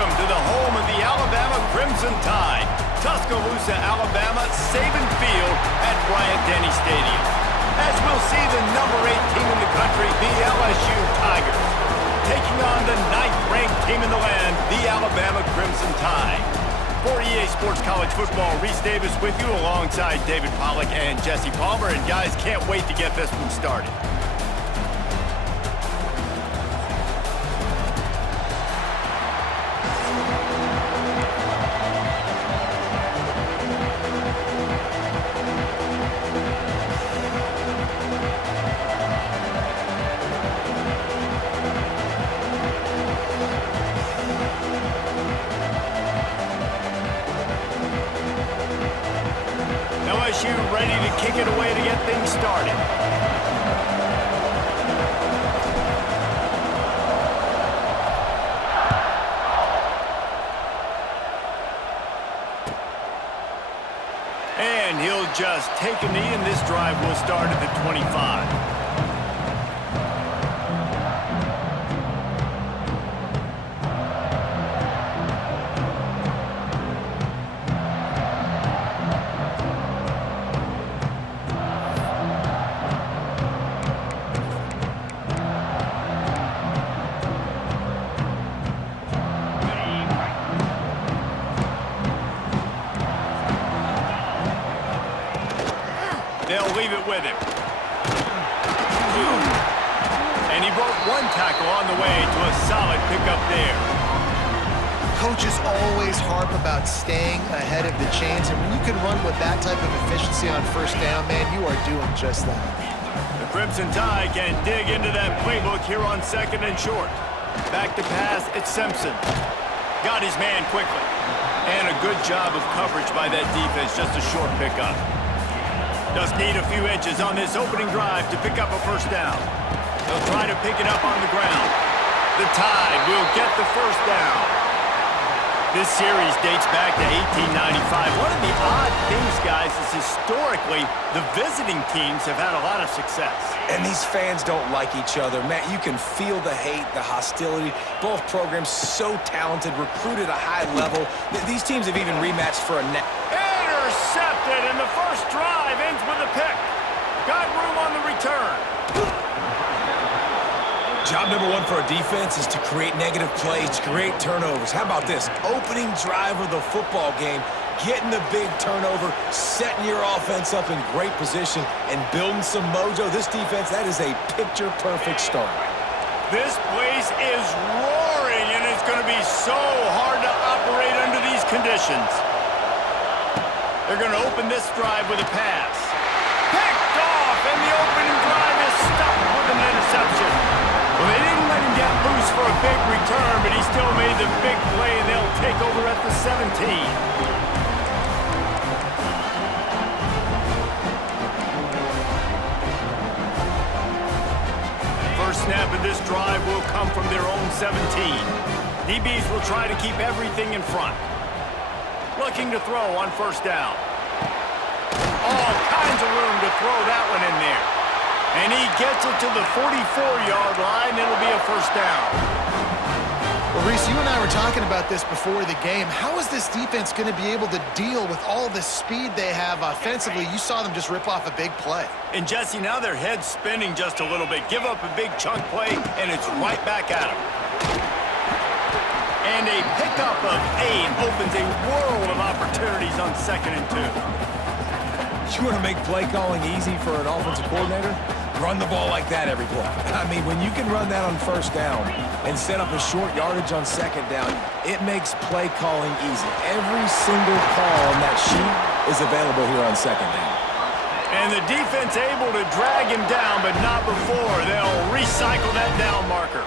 Welcome to the home of the Alabama Crimson Tide. TuscaLuZer, Alabama, Saban Field at Bryant-Denny Stadium. As we'll see the number 8 team in the country, the LSU Tigers, taking on the 9th-ranked team in the land, the Alabama Crimson Tide. For EA Sports College Football, Reese Davis with you alongside David Pollack and Jesse Palmer. And guys, can't wait to get this one started. LSU ready to kick it away to get things started. And he'll just take a knee, and this drive will start at the 25. They'll leave it with him. And he broke one tackle on the way to a solid pickup there. Coaches always harp about staying ahead of the chains, and when you can run with that type of efficiency on first down, man, you are doing just that. The Crimson Tide can dig into that playbook here on 2nd and short. Back to pass, it's Simpson. Got his man quickly. And a good job of coverage by that defense, just a short pickup. Just need a few inches on this opening drive to pick up a first down. They'll try to pick it up on the ground. The Tide will get the first down. This series dates back to 1895. One of the odd things, guys, is historically the visiting teams have had a lot of success. And these fans don't like each other. Matt, you can feel the hate, the hostility. Both programs so talented, recruited at a high level. These teams have even rematched for a net. Intercepted, and the first drive ends with a pick. Got room on the return. Job number 1 for a defense is to create negative plays, to create turnovers. How about this? Opening drive of the football game, getting the big turnover, setting your offense up in great position, and building some mojo. This defense, that is a picture-perfect start. This place is roaring, and it's going to be so hard to operate under these conditions. They're going to open this drive with a pass. Picked off, and the opening drive is stopped with an interception. Well, they didn't let him get loose for a big return, but he still made the big play, and they'll take over at the 17. First snap of this drive will come from their own 17. DBs will try to keep everything in front. Looking to throw on first down. All kinds of room to throw that one in there. And he gets it to the 44-yard line. It'll be a first down. Well, Reese, you and I were talking about this before the game. How is this defense going to be able to deal with all the speed they have offensively? You saw them just rip off a big play. And, Jesse, now their head's spinning just a little bit. Give up a big chunk play, and it's right back at them. And a pickup of 8 opens a world of opportunities on 2nd and 2. You want to make play calling easy for an offensive coordinator? Run the ball like that every play. I mean, when you can run that on first down and set up a short yardage on 2nd down, it makes play calling easy. Every single call on that sheet is available here on 2nd down. And the defense able to drag him down, but not before. They'll recycle that down marker.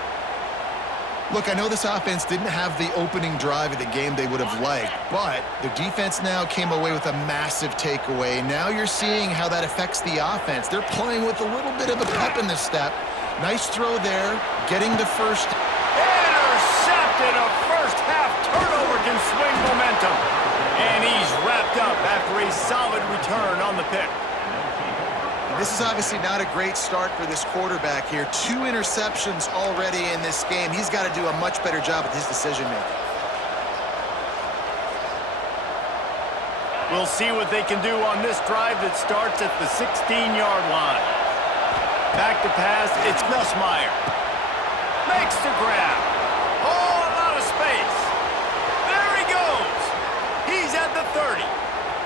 Look, I know this offense didn't have the opening drive of the game they would have liked, but the defense now came away with a massive takeaway. Now you're seeing how that affects the offense. They're playing with a little bit of a pep in the step. Nice throw there, getting the first. Intercepted. A first-half turnover can swing momentum. And he's wrapped up after a solid return on the pick. This is obviously not a great start for this quarterback here. 2 interceptions already in this game. He's got to do a much better job with his decision-making. We'll see what they can do on this drive that starts at the 16-yard line. Back to pass, it's Nussmeier. Makes the grab. Oh, a lot of space. There he goes. He's at the 30.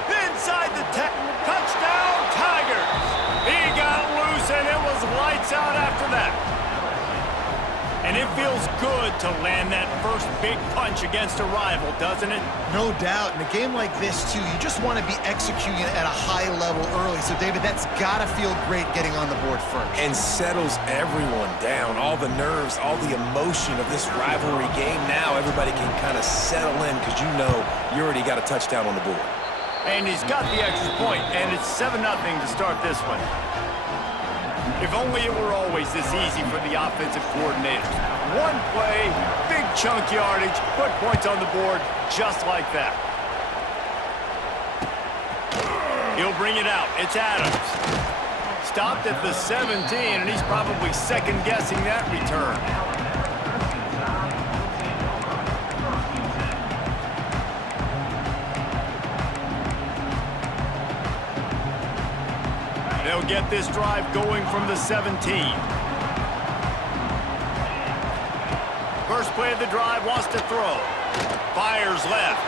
Inside the 10. Touchdown, Tigers. He got loose, and it was lights out after that. And it feels good to land that first big punch against a rival, doesn't it? No doubt. In a game like this, too, you just want to be executing it at a high level early. So, David, that's got to feel great getting on the board first. And settles everyone down. All the nerves, all the emotion of this rivalry game. Now everybody can kind of settle in because you know you already got a touchdown on the board. And he's got the extra point, and it's 7-0 to start this one. If only it were always this easy for the offensive coordinators. One play, big chunk yardage, put points on the board just like that. He'll bring it out. It's Adams. Stopped at the 17, and he's probably second-guessing that return. They'll get this drive going from the 17. First play of the drive, wants to throw. Fires left.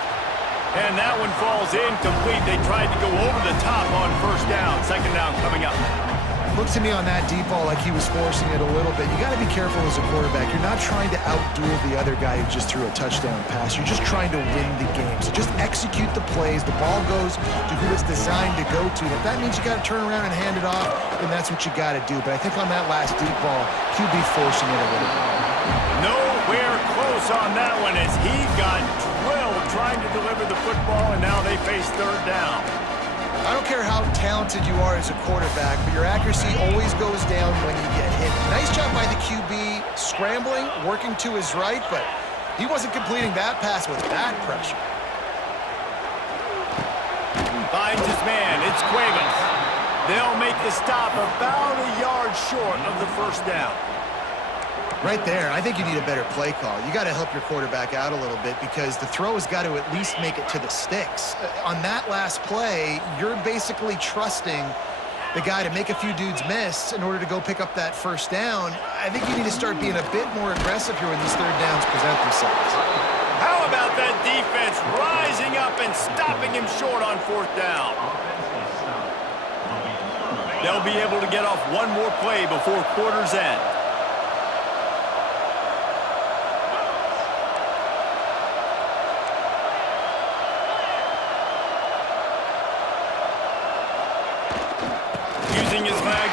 And that one falls incomplete. They tried to go over the top on first down. Second down coming up. Looked to me on that deep ball like he was forcing it a little bit. You got to be careful as a quarterback. You're not trying to outduel the other guy who just threw a touchdown pass. You're just trying to win the game. So just execute the plays. The ball goes to who it's designed to go to. If that means you got to turn around and hand it off, then that's what you got to do. But I think on that last deep ball, QB forcing it a little bit. Nowhere close on that one as he got drilled trying to deliver the football, and now they face third down. I don't care how talented you are as a quarterback, but your accuracy always goes down when you get hit. Nice job by the QB scrambling, working to his right, but he wasn't completing that pass with that pressure. Finds his man. It's Cuevas. They'll make the stop about a yard short of the first down. Right there, I think you need a better play call. You got to help your quarterback out a little bit because the throw has got to at least make it to the sticks. On that last play, you're basically trusting the guy to make a few dudes miss in order to go pick up that first down. I think you need to start being a bit more aggressive here when these third downs present themselves. How about that defense rising up and stopping him short on fourth down? They'll be able to get off one more play before quarter's end.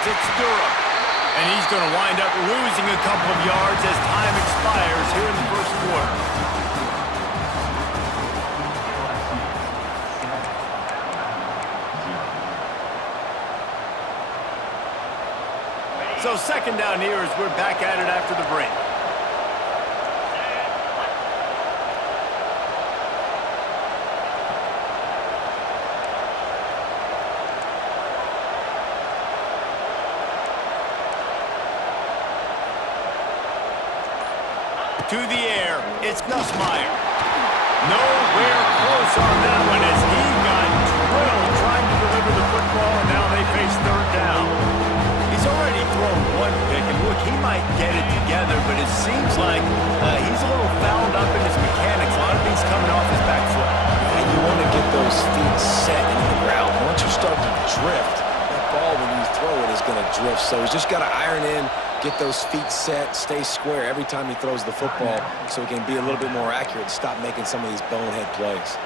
It's Durham, and he's going to wind up losing a couple of yards as time expires here in the first quarter. So second down here as we're back at it after the break. To the air, it's Nussmeier. Nowhere close on that one as he got drilled trying to deliver the football, and now they face third down. He's already thrown one pick, and look, he might get it together, but it seems like he's a little fouled up in his mechanics. A lot of things coming off his back foot. And you want to get those feet set in the ground. Once you start to drift, that ball, when you throw it, is going to drift. So he's just got to iron in, get those feet set, stay square every time he throws the football so he can be a little bit more accurate and stop making some of these bonehead plays.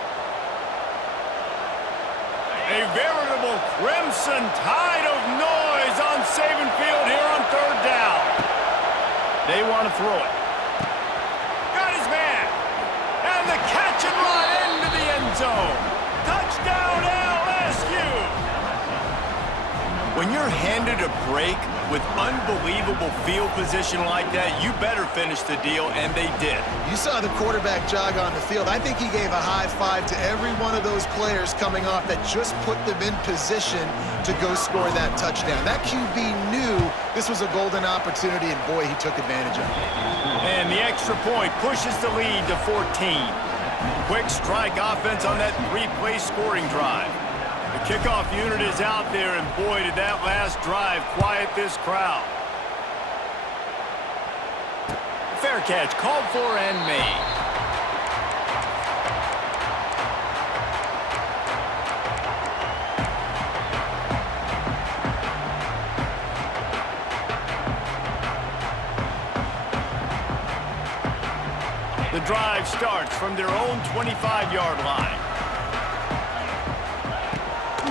A veritable crimson tide of noise on Saban Field here on third down. They want to throw it. Got his man. And the catch and run into the end zone. Touchdown LSU. When you're handed a break with unbelievable field position like that, you better finish the deal, and they did. You saw the quarterback jog on the field. I think he gave a high five to every one of those players coming off that just put them in position to go score that touchdown. That QB knew this was a golden opportunity, and boy, he took advantage of it. And the extra point pushes the lead to 14. Quick strike offense on that three-play scoring drive. The kickoff unit is out there, and boy, did that last drive quiet this crowd. Fair catch called for and made. The drive starts from their own 25-yard line.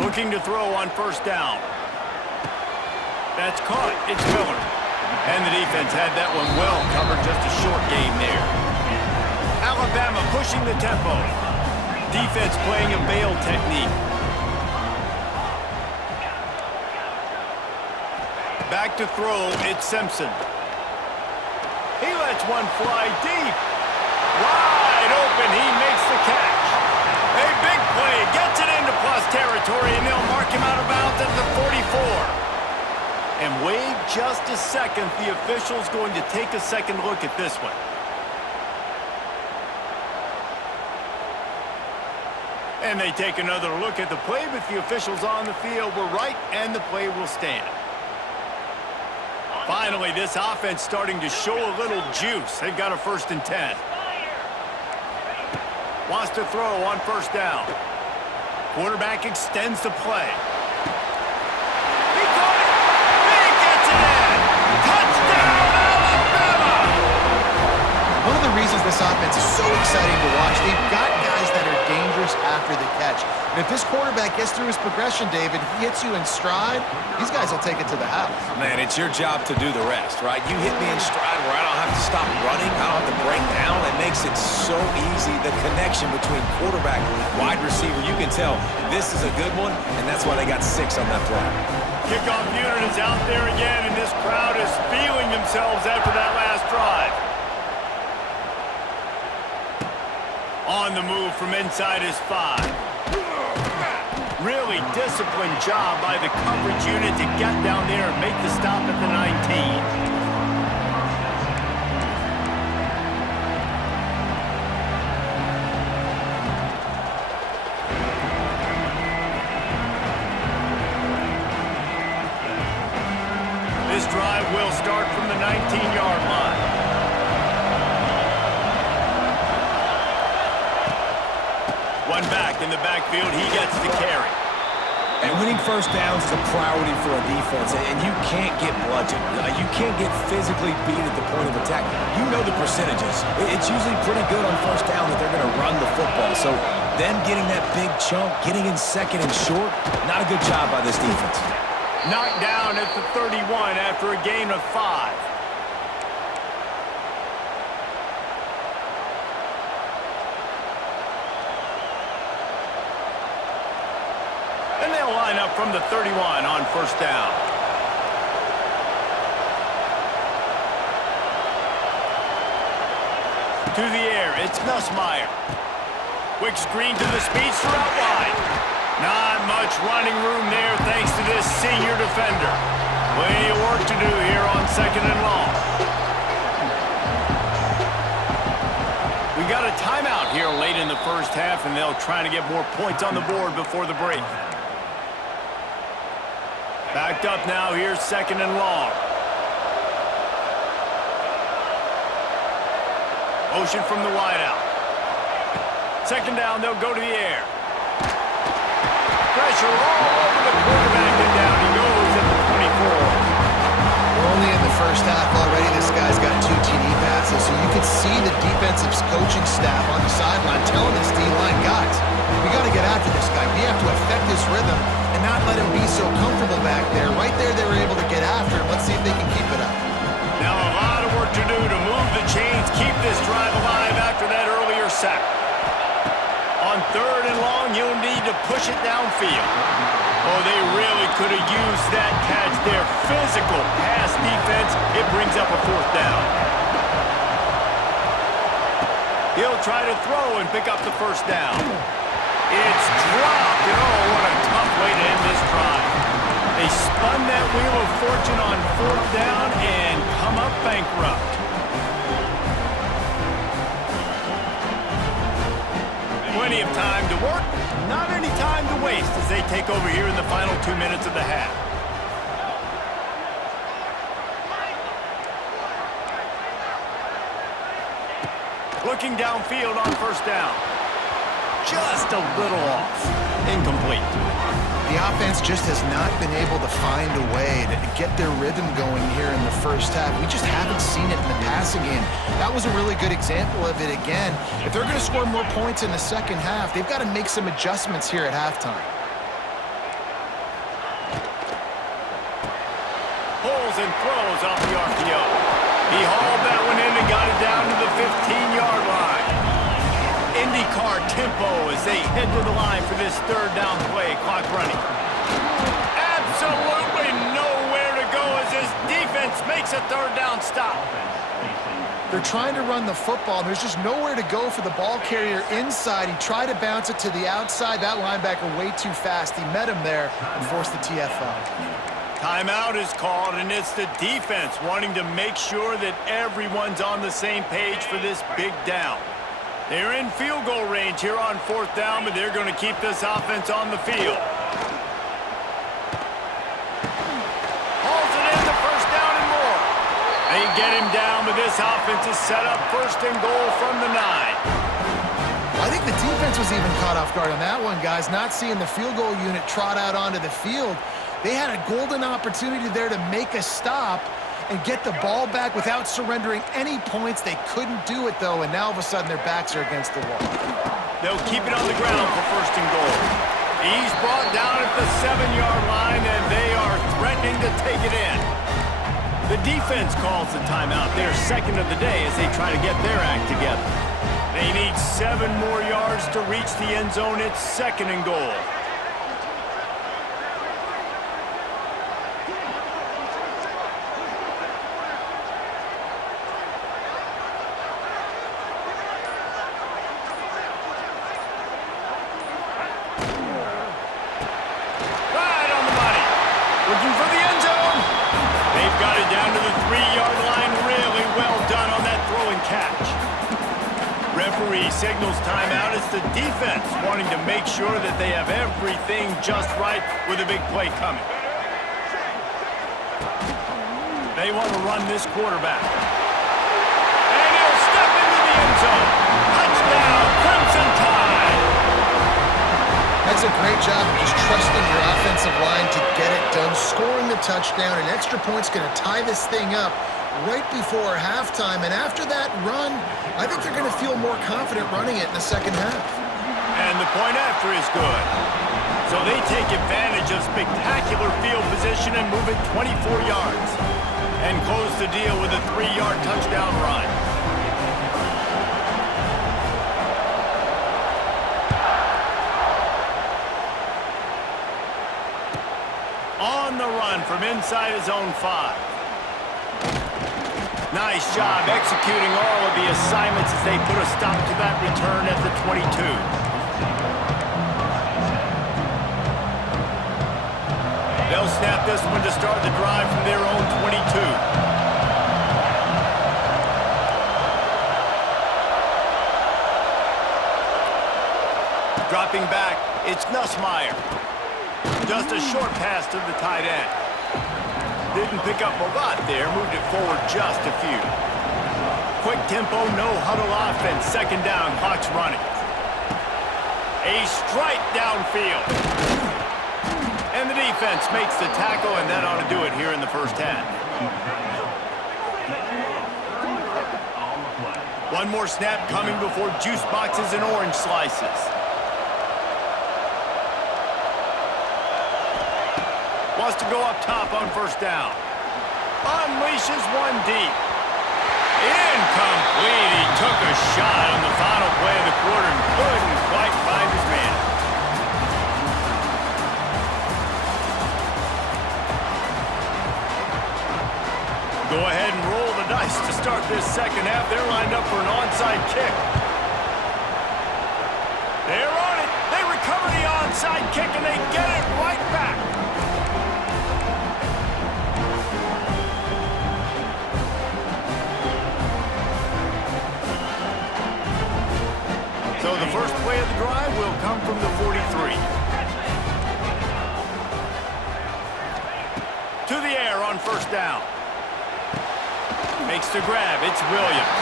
Looking to throw on first down. That's caught. It's Miller. And the defense had that one well covered. Just a short game there. Alabama pushing the tempo. Defense playing a bail technique. Back to throw. It's Simpson. He lets one fly deep. Wide open, he makes the catch. A big play, gets it into plus territory, and they'll mark him out of bounds at the 44. And wait just a second, the official's going to take a second look at this one. And they take another look at the play, but the officials on the field were right, and the play will stand. Finally, this offense starting to show a little juice. They've got a 1st and 10. Wants to throw on first down. Quarterback extends the play. He caught it. He gets it in. Touchdown, Alabama! One of the reasons this offense is so exciting to watch, they've got guys that are dangerous after the catch. And if this quarterback gets through his progression, David, he hits you in stride, these guys will take it to the house. Man, it's your job to do the rest, right? You hit me in stride where I don't have to stop running. I don't have to break down. It makes it so easy. The connection between quarterback and wide receiver, you can tell this is a good one, and that's why they got 6 on that play. Kickoff unit is out there again, and this crowd is feeling themselves after that last drive. On the move from inside his 5. Really disciplined job by the coverage unit to get down there and make the stop at the 19. This drive will start from the 19-yard line. One back in the backfield, he gets the carry. And winning first downs is a priority for a defense, and you can't get bludgeoned. You can't get physically beat at the point of attack. You know the percentages. It's usually pretty good on first down that they're going to run the football. So them getting that big chunk, getting in second and short, not a good job by this defense. Knocked down at the 31 after a gain of 5. And they'll line up from the 31 on first down. To the air, it's Nussmeier. Quick screen to the speedster out wide. Not much running room there thanks to this senior defender. Plenty of work to do here on 2nd and long. We got a timeout here late in the first half, and they'll try to get more points on the board before the break. Backed up now, here's 2nd and long. Motion from the wideout. 2nd down, they'll go to the air. Pressure all over the quarterback, and down he goes at the 24. We're only in the first half already. This guy's got 2 TD passes, so you can see the defensive coaching staff on the sideline telling this D-line, guys, we got to get after this guy. We have to affect his rhythm and not let him be so comfortable back there. Right there, they were able to get after him. Let's see if they can keep it up. Now a lot of work to do to move the chains, keep this drive alive after that earlier sack. On 3rd and long, you'll need to push it downfield. Oh, they really could have used that catch there. Physical pass defense. It brings up a 4th down. He'll try to throw and pick up the first down. It's dropped. And oh, what a tough way to end this drive. They spun that wheel of fortune on 4th down and come up bankrupt. Plenty of time to work, not any time to waste as they take over here in the final 2 minutes of the half. Looking downfield on first down. Just a little off. Incomplete. The offense just has not been able to find a way to get their rhythm going here in the first half. We just haven't seen it in the passing game. That was a really good example of it again. If they're going to score more points in the second half, they've got to make some adjustments here at halftime. Pulls and throws off the RPO. He hauled that one in and got it down to the 15-yard line. IndyCar tempo as they head to the line for this third down play. Clock running. Absolutely nowhere to go as this defense makes a third down stop. They're trying to run the football. There's just nowhere to go for the ball carrier inside. He tried to bounce it to the outside. That linebacker way too fast. He met him there and forced the TFL. Timeout is called, and it's the defense wanting to make sure that everyone's on the same page for this big down. They're in field goal range here on fourth down, but they're going to keep this offense on the field. Hauls it in the first down and more. They get him down, but this offense is set up first and goal from the 9. I think the defense was even caught off guard on that one, guys. Not seeing the field goal unit trot out onto the field. They had a golden opportunity there to make a stop and get the ball back without surrendering any points. They couldn't do it, though, and now all of a sudden their backs are against the wall. They'll keep it on the ground for first and goal. He's brought down at the 7-yard line, and they are threatening to take it in. The defense calls the timeout. Their second of the day as they try to get their act together. They need 7 more yards to reach the end zone. It's second and goal. Referee signals timeout. It's the defense wanting to make sure that they have everything just right with a big play coming. They want to run this quarterback. And he'll step into the end zone. Touchdown, Crimson Tide. That's a great job of just trusting your offensive line to get it done, scoring the touchdown. An extra point's going to tie this thing up right before halftime, and after that run, I think they're going to feel more confident running it in the second half. And the point after is good. So they take advantage of spectacular field position and move it 24 yards. And close the deal with a 3-yard touchdown run. On the run from inside his own 5. Nice job executing all of the assignments as they put a stop to that return at the 22. They'll snap this one to start the drive from their own 22. Dropping back, it's Nussmeier. Just a short pass to the tight end. Didn't pick up a lot there, moved it forward just a few. Quick tempo, no huddle offense, second down, clock's running. A strike downfield. And the defense makes the tackle, and that ought to do it here in the first half. One more snap coming before juice boxes and orange slices. Wants to go up top on first down. Unleashes one deep. Incomplete. He took a shot on the final play of the quarter and couldn't quite find his man. Go ahead and roll the dice to start this second half. They're lined up for an onside kick. They're on it. They recover the onside kick and they get it right back. So the first play of the drive come from the 43. To the air on first down. Makes the grab. It's Williams.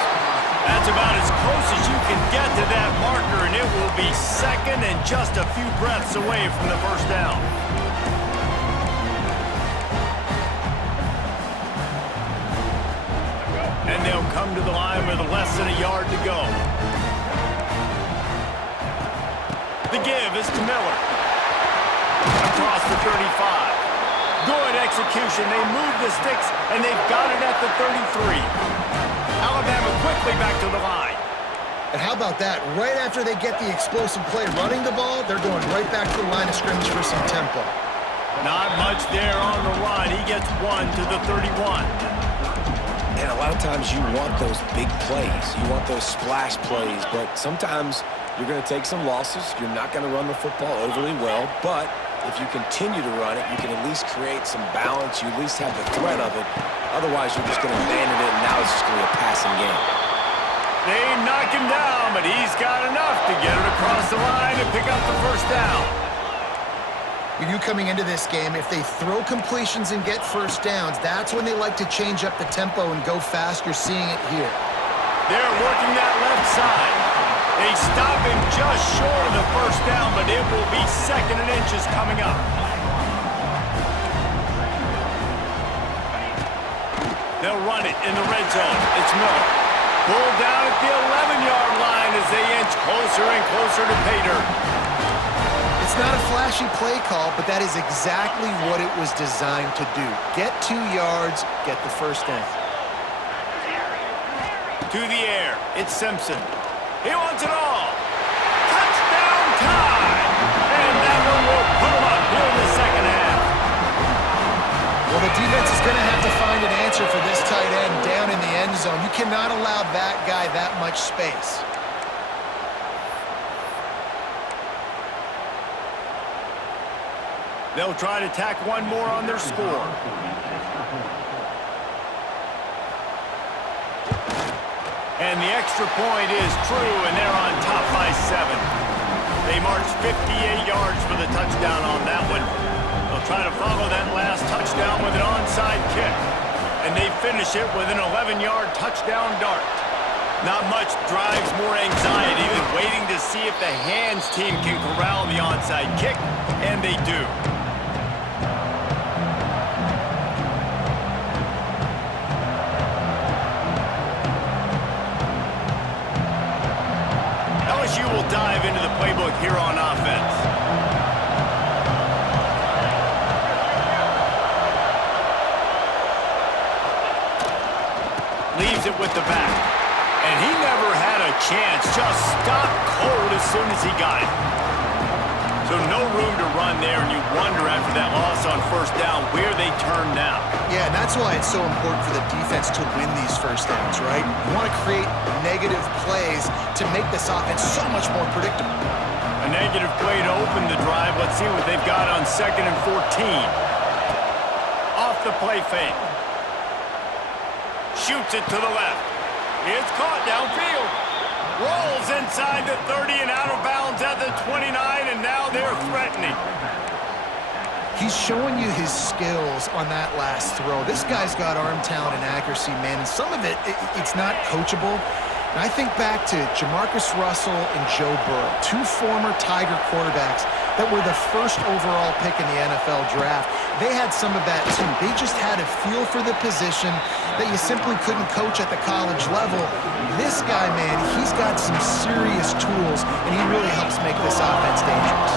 That's about as close as you can get to that marker, and it will be second and just a few breaths away from the first down. And they'll come to the line with less than a yard to go. The give is to Miller. Across the 35. Good execution. They move the sticks, and they've got it at the 33. Alabama quickly back to the line. And how about that? Right after they get the explosive play running the ball, they're going right back to the line of scrimmage for some tempo. Not much there on the line. He gets one to the 31. And a lot of times you want those big plays. You want those splash plays, but sometimes you're going to take some losses. You're not going to run the football overly well, but if you continue to run it, you can at least create some balance. You at least have the threat of it. Otherwise, you're just going to abandon it, and now it's just going to be a passing game. They knock him down, but he's got enough to get it across the line and pick up the first down. We knew coming into this game, if they throw completions and get first downs, that's when they like to change up the tempo and go fast. You're seeing it here. They're working that left side. They stop him just short of the first down, but it will be second and inches coming up. They'll run it in the red zone. It's Miller. Pulled down at the 11-yard line as they inch closer and closer to pay dirt. It's not a flashy play call, but that is exactly what it was designed to do. Get 2 yards, get the first down. To the air, it's Simpson. He wants it all. Touchdown time! And that one will put him up here in the second half. Well, the defense is going to have to find an answer for this tight end down in the end zone. You cannot allow that guy that much space. They'll try to tack one more on their score. And the extra point is true, and they're on top by 7. They marched 58 yards for the touchdown on that one. They'll try to follow that last touchdown with an onside kick. And they finish it with an 11-yard touchdown dart. Not much drives more anxiety than waiting to see if the hands team can corral the onside kick, and they do. LSU will dive into the playbook here on offense. Leaves it with the back. And he never had a chance. Just stopped cold as soon as he got it. So no room to run there, and you wonder after that loss on first down where they turn now. Yeah, and that's why it's so important for the defense to win these first downs, right? You want to create negative plays to make this offense so much more predictable. A negative play to open the drive. Let's see what they've got on 2nd and 14. Off the play fake. Shoots it to the left. It's caught downfield. Rolls inside the 30 and out of bounds at the 29, and now they're threatening. He's showing you his skills on that last throw. This guy's got arm talent and accuracy, man, and some of it's not coachable. And I think back to Jamarcus Russell and Joe Burrow, 2 former Tiger quarterbacks that were the first overall pick in the NFL draft. They had some of that too. They just had a feel for the position that you simply couldn't coach at the college level. This guy, man, he's got some serious tools, and he really helps make this offense dangerous.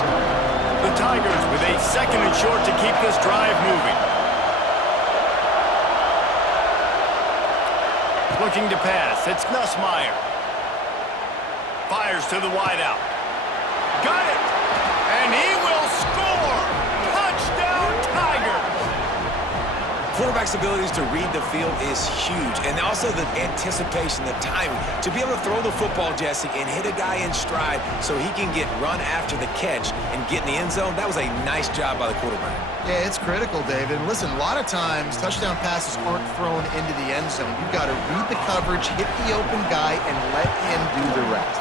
The Tigers with a 2nd and short to keep this drive moving. Looking to pass. It's Nussmeier. Fires to the wideout. Got it! And he will score! Touchdown Tigers! Quarterback's abilities to read the field is huge, and also the anticipation, the timing. To be able to throw the football, Jesse, and hit a guy in stride so he can get run after the catch and get in the end zone, that was a nice job by the quarterback. Yeah, it's critical, David. And listen, a lot of times, touchdown passes aren't thrown into the end zone. You've got to read the coverage, hit the open guy, and let him do the rest.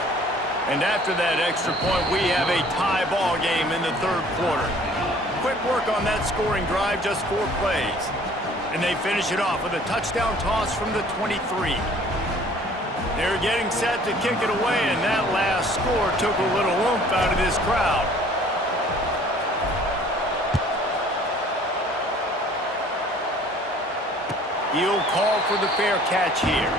And after that extra point, we have a tie ball game in the third quarter. Quick work on that scoring drive, just 4 plays. And they finish it off with a touchdown toss from the 23. They're getting set to kick it away, and that last score took a little oomph out of this crowd. He'll call for the fair catch here.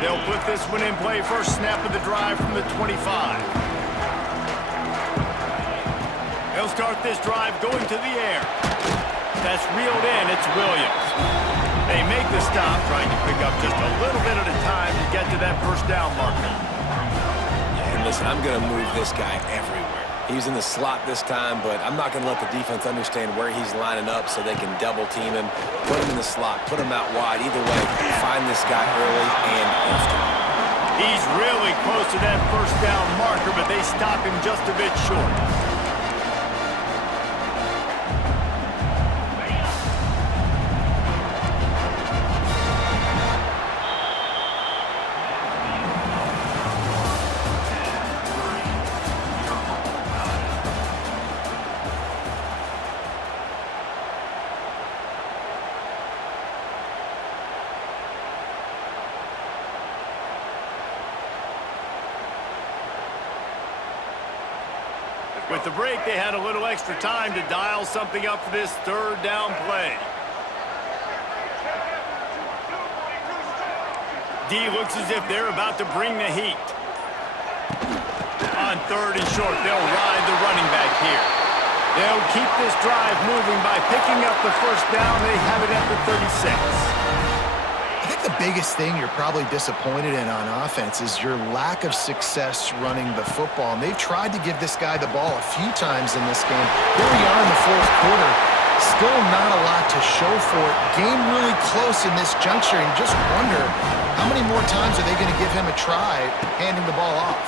They'll put this one in play. First snap of the drive from the 25. They'll start this drive going to the air. That's reeled in. It's Williams. They make the stop, trying to pick up just a little bit at a time to get to that first down marker. And listen, I'm going to move this guy everywhere. He's in the slot this time, but I'm not going to let the defense understand where he's lining up so they can double team him, put him in the slot, put him out wide. Either way, find this guy early and often. He's really close to that first down marker, but they stop him just a bit short. With the break, they had a little extra time to dial something up for this third down play. D looks as if they're about to bring the heat. On third and short, they'll ride the running back here. They'll keep this drive moving by picking up the first down. They have it at the 36. I think the biggest thing you're probably disappointed in on offense is your lack of success running the football. And they've tried to give this guy the ball a few times in this game. Here we are in the fourth quarter. Still not a lot to show for it. Game really close in this juncture. And you just wonder how many more times are they going to give him a try handing the ball off.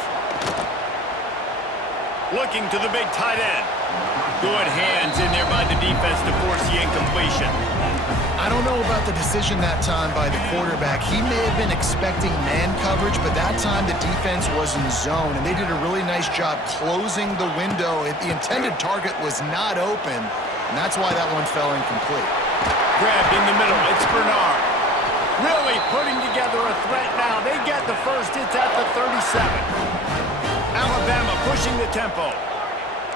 Looking to the big tight end. Good hands in there by the defense to force the incompletion. I don't know about the decision that time by the quarterback. He may have been expecting man coverage, but that time the defense was in zone, and they did a really nice job closing the window. The intended target was not open, and that's why that one fell incomplete. Grabbed in the middle. It's Bernard. Really putting together a threat now. They get the first. It's at the 37. Alabama pushing the tempo.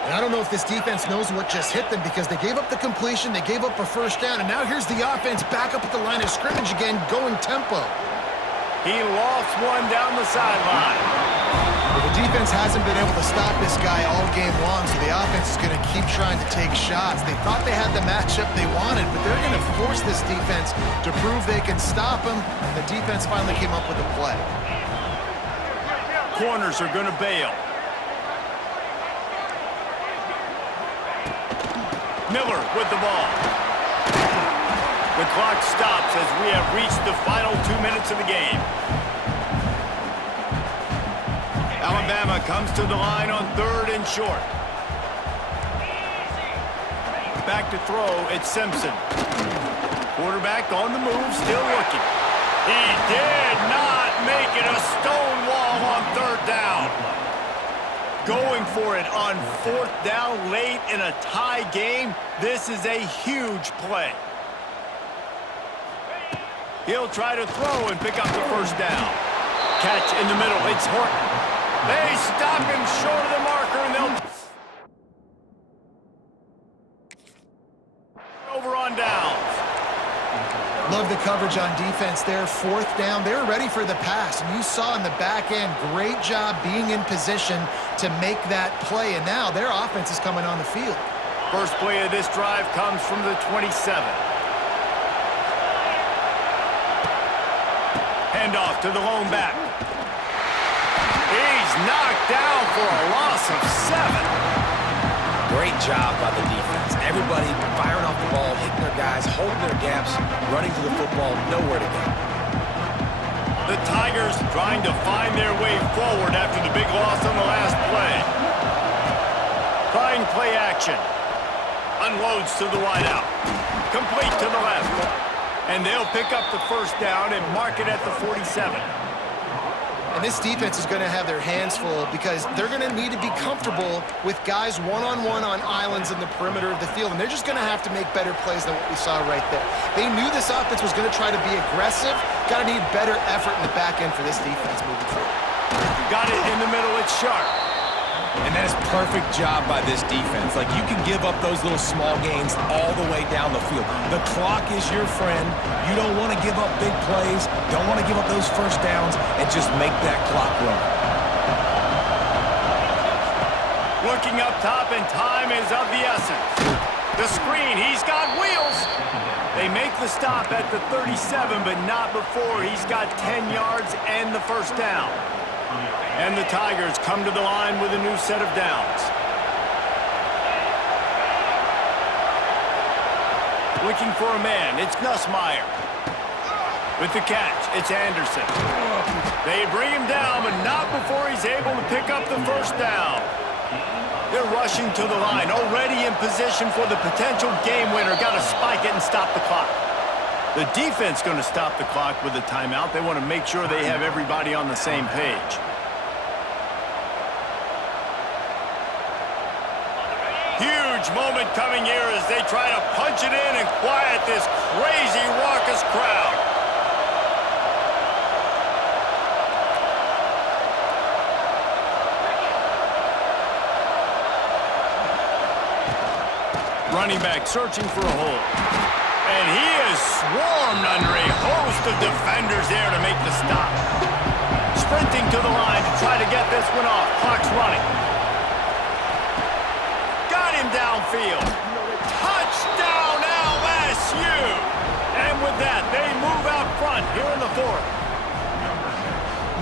And I don't know if this defense knows what just hit them because they gave up the completion, they gave up a first down, and now here's the offense back up at the line of scrimmage again, going tempo. He lofts one down the sideline. Well, the defense hasn't been able to stop this guy all game long, so the offense is going to keep trying to take shots. They thought they had the matchup they wanted, but they're going to force this defense to prove they can stop him. The defense finally came up with a play. Corners are going to bail. Miller with the ball. The clock stops as we have reached the final 2 minutes of the game. Alabama comes to the line on third and short. Back to throw, it's Simpson. Quarterback on the move, still looking. He did not make it a stone wall on third down. Going for it on fourth down late in a tie game. This is a huge play. He'll try to throw and pick up the first down. Catch in the middle. It's Horton. They stop him short of the marker, and they'll over on downs. Love the coverage on defense there. Fourth down, they were ready for the pass. And you saw in the back end, great job being in position to make that play. And now their offense is coming on the field. First play of this drive comes from the 27. Handoff to the lone back. He's knocked down for a loss of 7. Great job by the defense. Everybody firing off the ball, hitting their guys, holding their gaps, running to the football, nowhere to go. The Tigers trying to find their way forward after the big loss on the last play. Trying play action. Unloads to the wideout. Complete to the left. And they'll pick up the first down and mark it at the 47. And this defense is going to have their hands full because they're going to need to be comfortable with guys one-on-one on islands in the perimeter of the field, and they're just going to have to make better plays than what we saw right there. They knew this offense was going to try to be aggressive. Got to need better effort in the back end for this defense moving forward. Got it in the middle. It's sharp. And that is perfect job by this defense. Like, you can give up those little small gains all the way down the field. The clock is your friend. You don't want to give up big plays. Don't want to give up those first downs and just make that clock run. Looking up top, and time is of the essence. The screen, he's got wheels. They make the stop at the 37, but not before he's got 10 yards and the first down. And the Tigers come to the line with a new set of downs. Looking for a man, it's Nussmeier. With the catch, it's Anderson. They bring him down, but not before he's able to pick up the first down. They're rushing to the line, already in position for the potential game winner. Got to spike it and stop the clock. The defense going to stop the clock with a timeout. They want to make sure they have everybody on the same page. Huge moment coming here as they try to punch it in and quiet this crazy, raucous crowd. Running back searching for a hole. And he is swarmed under a host of defenders there to make the stop. Sprinting to the line to try to get this one off. Clock's running. Downfield. Touchdown LSU! And with that, they move out front here in the fourth.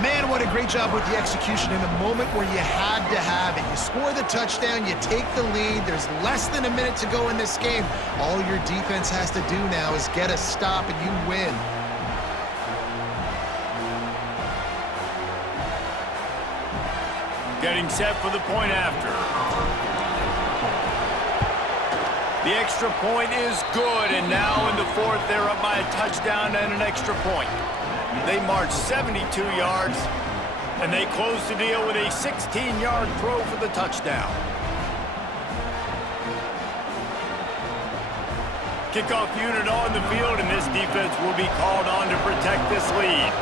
Man, what a great job with the execution in the moment where you had to have it. You score the touchdown, you take the lead. There's less than a minute to go in this game. All your defense has to do now is get a stop and you win. Getting set for the point after. The extra point is good, and now in the fourth, they're up by a touchdown and an extra point. They march 72 yards, and they close the deal with a 16-yard throw for the touchdown. Kickoff unit on the field, and this defense will be called on to protect this lead.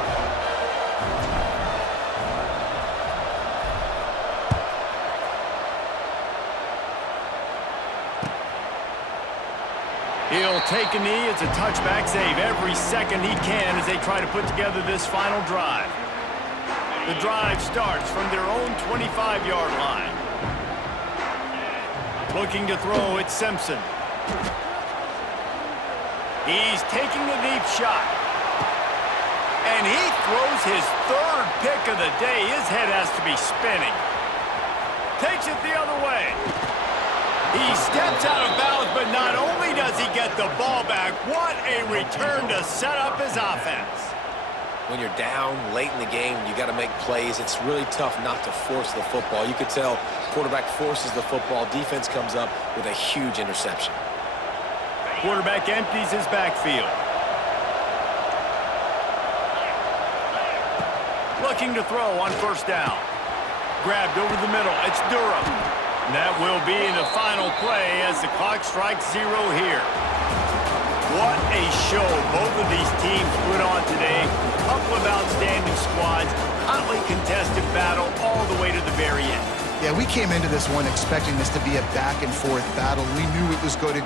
He'll take a knee. It's a touchback save every second he can as they try to put together this final drive. The drive starts from their own 25-yard line. Looking to throw, it's Simpson. He's taking the deep shot. And he throws his third pick of the day. His head has to be spinning. Takes it the other way. He steps out of bounds, but not only does he get the ball back, what a return to set up his offense. When you're down late in the game, you got to make plays. It's really tough not to force the football. You could tell quarterback forces the football. Defense comes up with a huge interception. Quarterback empties his backfield. Looking to throw on first down. Grabbed over the middle. It's Durham. That will be the final play as the clock strikes 0 here. What a show both of these teams put on today. A couple of outstanding squads, hotly contested battle all the way to the very end. Yeah, we came into this one expecting this to be a back-and-forth battle. We knew it was going to